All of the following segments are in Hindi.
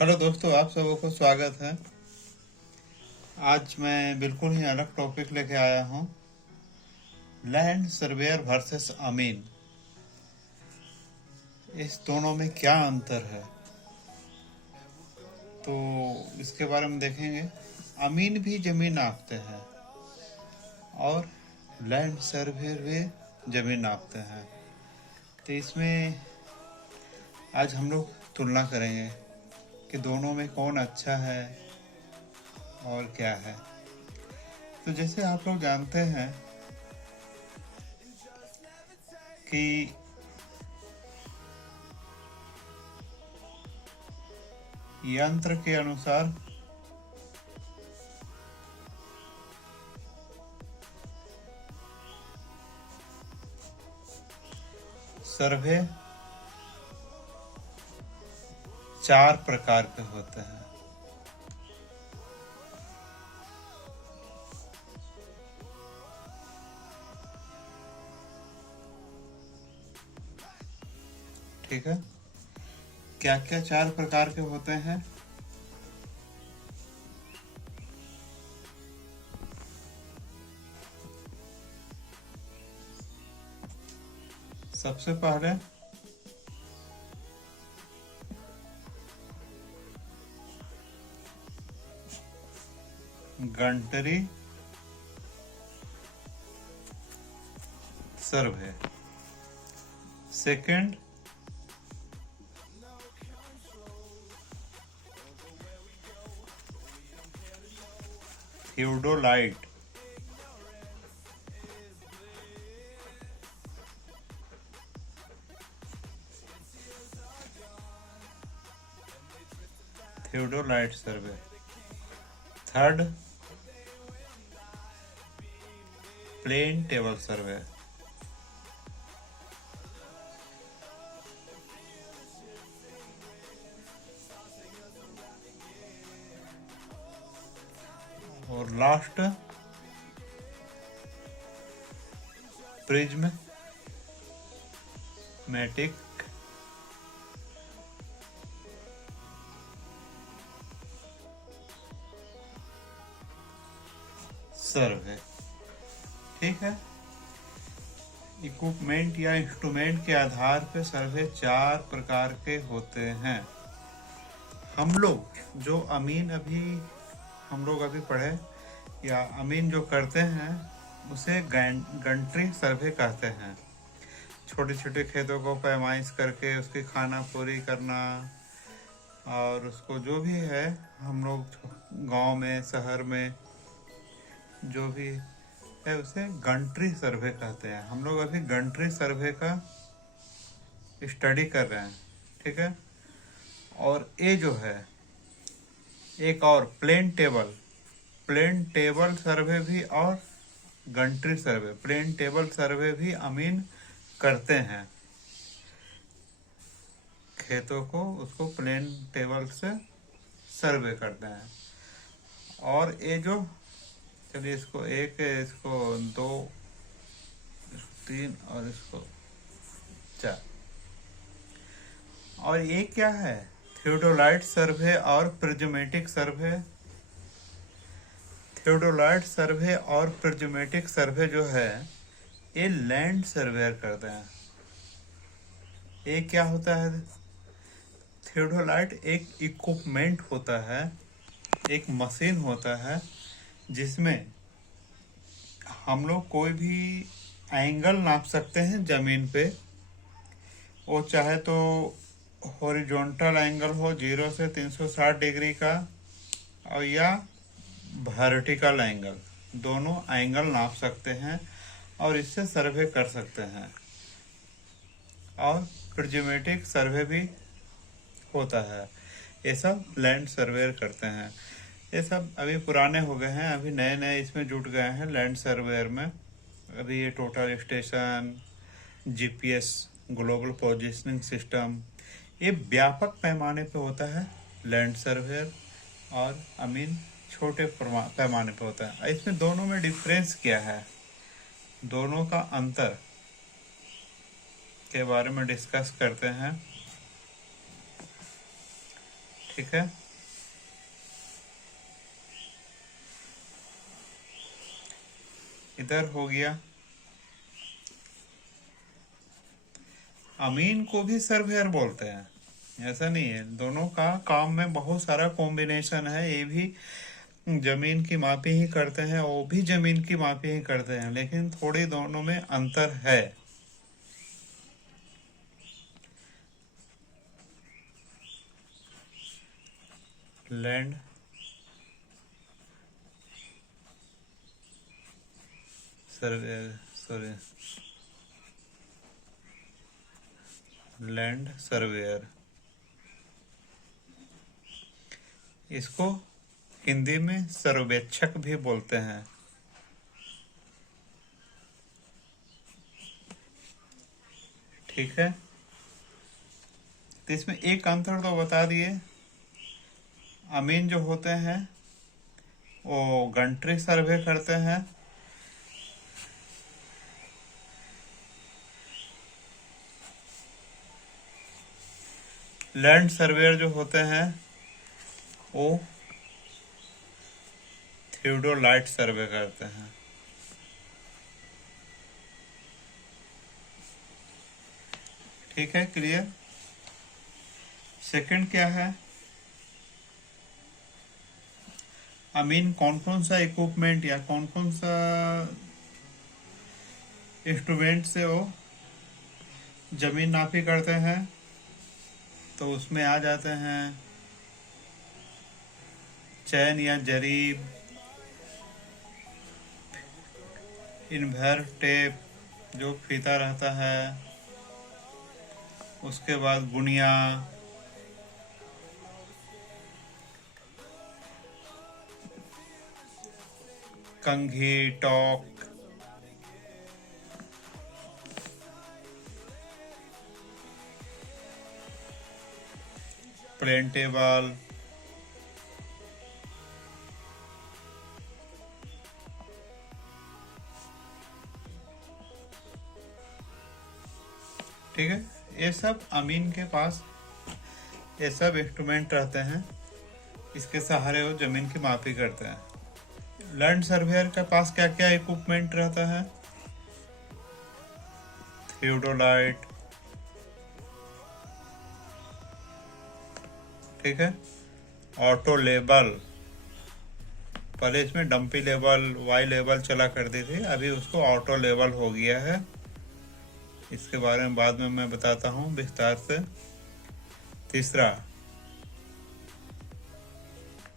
हेलो दोस्तों, आप सबों को स्वागत है। आज मैं बिल्कुल ही अलग टॉपिक लेके आया हूँ। लैंड सर्वेयर वर्सेस अमीन, इस दोनों में क्या अंतर है तो इसके बारे में देखेंगे। अमीन भी जमीन नापते हैं और लैंड सर्वेयर भी जमीन नापते हैं। तो इसमें आज हम लोग तुलना करेंगे कि दोनों में कौन अच्छा है और क्या है। तो जैसे आप लोग जानते हैं कि यंत्र के अनुसार सर्वे 4 प्रकार के होते हैं। ठीक है, क्या क्या 4 प्रकार के होते हैं? सबसे पहले गंटरी सर्वे, सेकंड थियोडोलाइट, थियोडोलाइट सर्वे, थर्ड प्लेन टेबल सर्वे, और लास्ट प्रिज्म मैटिक सर्वे। ठीक है, इक्विपमेंट या इंस्ट्रूमेंट के आधार पर सर्वे 4 प्रकार के होते हैं। हम लोग जो अमीन हम लोग अभी पढ़े या अमीन जो करते हैं उसे गंट्री सर्वे कहते हैं। छोटे छोटे खेतों को पैमाइश करके उसकी खाना पूरी करना, और उसको जो भी है हम लोग गांव में शहर में जो भी है उसे गंट्री सर्वे कहते हैं। हम लोग अभी गंट्री सर्वे का स्टडी कर रहे हैं। ठीक है, और ये जो है एक और प्लेन टेबल सर्वे भी, और गंट्री सर्वे, प्लेन टेबल सर्वे भी अमीन करते हैं। खेतों को उसको प्लेन टेबल से सर्वे करते हैं। और ये जो, चलिए इसको एक, इसको 2, 3 और इसको 4, और ये क्या है? थियोडोलाइट सर्वे और प्रिज्मेटिक सर्वे। थियोडोलाइट सर्वे और प्रिज्मेटिक सर्वे जो है ये लैंड सर्वेयर करते हैं। ये क्या होता है? थियोडोलाइट एक इक्विपमेंट होता है, एक मशीन होता है जिसमें हम लोग कोई भी एंगल नाप सकते हैं जमीन पे। वो चाहे तो हॉरिजॉन्टल एंगल हो 0 से 360 डिग्री का, और या वर्टिकल एंगल, दोनों एंगल नाप सकते हैं और इससे सर्वे कर सकते हैं। और प्रिज्मेटिक सर्वे भी होता है। ये सब लैंड सर्वेयर करते हैं। ये सब अभी पुराने हो गए हैं, अभी नए नए इसमें जुट गए हैं लैंड सर्वेयर में। अभी ये total station, GPS, global positioning system, ये व्यापक पैमाने पे होता है लैंड सर्वेयर, और अमीन छोटे पैमाने पे होता है। इसमें दोनों में डिफरेंस क्या है, दोनों का अंतर के बारे में डिस्कस करते हैं। ठीक है। इधर हो गया। अमीन को भी सर्वेयर बोलते हैं, ऐसा नहीं है। दोनों का काम में बहुत सारा कॉम्बिनेशन है। ये भी जमीन की मापी ही करते हैं, वो भी जमीन की मापी ही करते हैं, लेकिन थोड़ी दोनों में अंतर है। Land surveyor, sorry, land surveyor, इसको हिंदी में सर्वेक्षक भी बोलते हैं। ठीक है, तो इसमें एक अंतर तो बता दिए। अमीन जो होते हैं वो गंट्री सर्वे करते हैं, लैंड सर्वेयर जो होते हैं वो थियोडोलाइट सर्वे करते हैं। ठीक है, क्लियर। सेकंड क्या है, अमीन कौन कौन सा इक्विपमेंट या कौन कौन सा इंस्ट्रूमेंट से वो जमीन नापी करते हैं, तो उसमें आ जाते हैं चैन या जरीब, इन्भर टेप जो फीता रहता है, उसके बाद गुनिया, कंघी, टॉक, प्लेन टेबल, ठीक है। ये सब अमीन के पास ये सब इंस्ट्रूमेंट रहते हैं, इसके सहारे वो जमीन की मापी करते हैं। लैंड सर्वेयर के पास क्या क्या इक्विपमेंट रहता है, थियोडोलाइट, ठीक है, ऑटो लेबल, पहले इसमें डंपी लेबल, वाई लेबल चला करती थी, अभी उसको ऑटो लेबल हो गया है। इसके बारे में बाद में मैं बताता हूँ विस्तार से। तीसरा,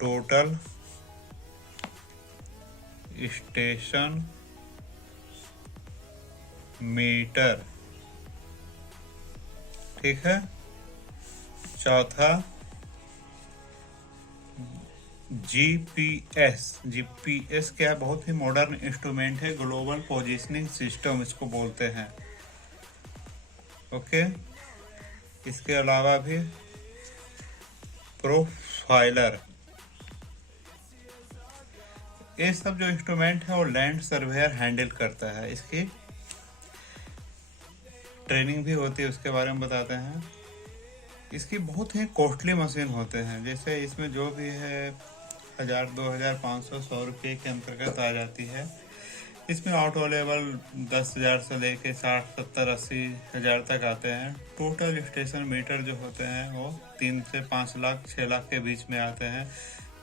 टोटल स्टेशन मीटर, ठीक है। चौथा, जीपीएस क्या, बहुत ही मॉडर्न इंस्ट्रूमेंट है, ग्लोबल पोजीशनिंग सिस्टम इसको बोलते हैं। ओके, इसके अलावा भी प्रोफाइलर, ये सब जो इंस्ट्रूमेंट है वो लैंड सर्वेयर हैंडल करता है। इसकी ट्रेनिंग भी होती है, उसके बारे में बताते हैं। इसकी बहुत ही कॉस्टली मशीन होते हैं, जैसे इसमें जो भी है 1000, 2000, 500, 100 रुपये के अंतर्गत आ जाती है। इसमें ऑटो लेवल 10,000 से लेके 60, 70, 80 हज़ार तक आते हैं। टोटल स्टेशन मीटर जो होते हैं वो 3 से 5 लाख, 6 लाख के बीच में आते हैं।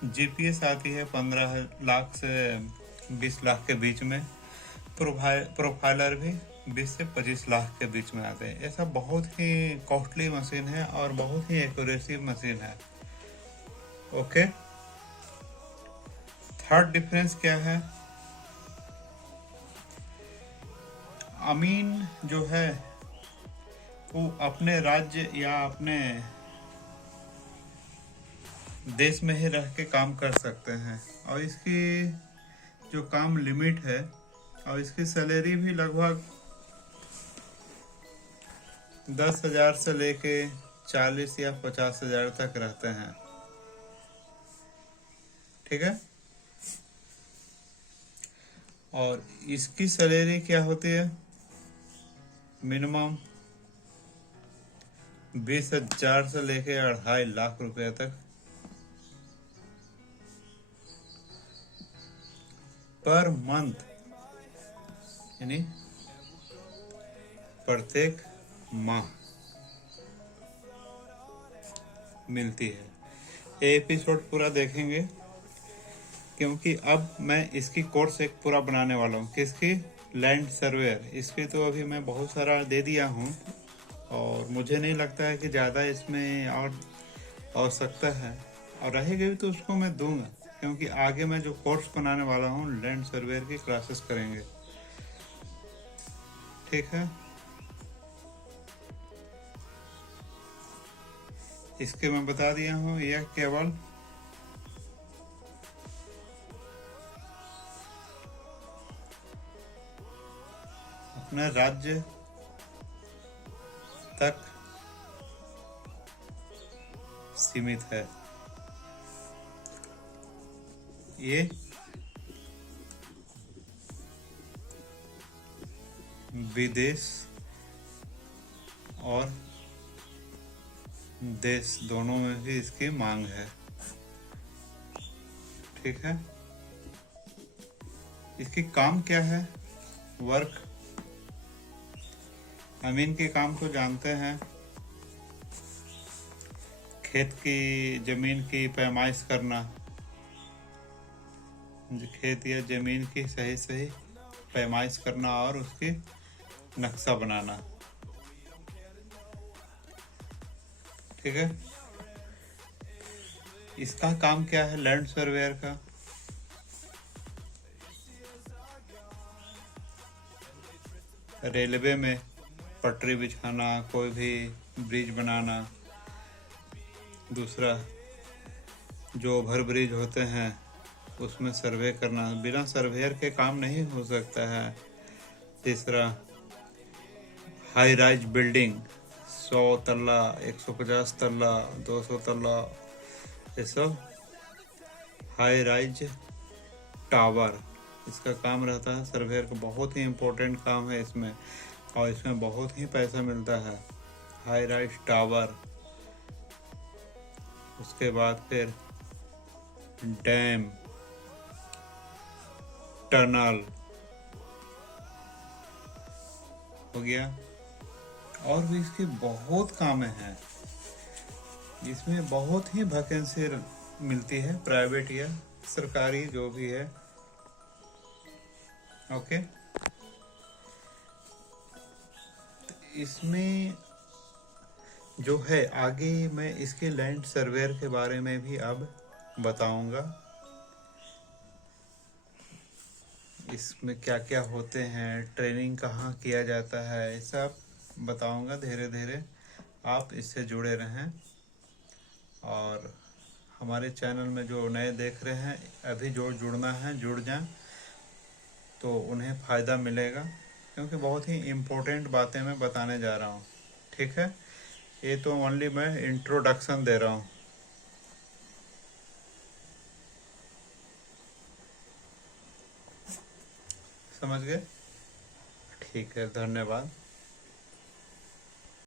जीपीएस आती है 15 लाख से 20 लाख के बीच में। प्रोफाइलर भी 20 से 25 लाख के बीच में आते हैं। ये सब बहुत ही कॉस्टली मशीन है और बहुत ही एक्यूरेसी मशीन है। ओके, थर्ड डिफरेंस क्या है, अमीन जो है वो अपने राज्य या अपने देश में ही रह के काम कर सकते हैं, और इसकी जो काम लिमिट है और इसकी सैलरी भी लगभग 10,000 से लेके 40 या 50,000 तक रहते हैं। ठीक है, और इसकी सैलरी क्या होती है, मिनिमम 20,000 से लेके 2.5 लाख रुपए तक पर मंथ, यानी प्रत्येक माह मिलती है। ये एपिसोड पूरा देखेंगे क्योंकि अब मैं इसकी कोर्स एक पूरा बनाने वाला हूँ। किसकी? Land surveyor. इसकी तो अभी मैं बहुत सारा दे दिया हूँ और मुझे नहीं लगता है कि ज़्यादा इसमें और आवश्यकता है, और रहेगी भी तो उसको मैं दूंगा, क्योंकि आगे मैं जो कोर्स बनाने वाला हूँ लैंड सर्वेयर की क्लासेस करेंगे। ठीक है, इसके मैं बता दिया हूँ। यह केवल अपने राज्य तक सीमित है। ये विदेश और देश दोनों में भी इसकी मांग है। ठीक है, इसकी काम क्या है? वर्क, अमीन के काम को जानते हैं। खेत की जमीन की पैमाइश करना, खेत या जमीन की सही पैमाइश करना और उसकी नक्शा बनाना। ठीक है, इसका काम क्या है लैंड सर्वेयर का? रेलवे में पटरी बिछाना, कोई भी ब्रिज बनाना, दूसरा जो ओवर ब्रिज होते हैं उसमें सर्वे करना, बिना सर्वेयर के काम नहीं हो सकता है। तीसरा हाई राइज बिल्डिंग, 100 तल्ला, 150 तल्ला, 200 तल्ला, ये सब हाई राइज टावर, इसका काम रहता है सर्वेयर का। बहुत ही इम्पोर्टेंट काम है इसमें, और इसमें बहुत ही पैसा मिलता है। हाई राइज टावर, उसके बाद फिर डैम, टनल हो गया, और भी इसके बहुत काम हैं। इसमें बहुत ही वैकेंसी मिलती है, प्राइवेट या सरकारी जो भी है। ओके, इसमें जो है आगे मैं इसके लैंड सर्वेयर के बारे में भी अब बताऊंगा। इसमें क्या क्या होते हैं, ट्रेनिंग कहाँ किया जाता है, ये सब बताऊंगा धीरे धीरे। आप इससे जुड़े रहें, और हमारे चैनल में जो नए देख रहे हैं अभी जो जुड़ना है जुड़ जाएं, तो उन्हें फ़ायदा मिलेगा, क्योंकि बहुत ही इम्पोर्टेंट बातें मैं बताने जा रहा हूँ। ठीक है, ये तो ओनली मैं इंट्रोडक्शन दे रहा हूँ। समझ गए? ठीक है, धन्यवाद।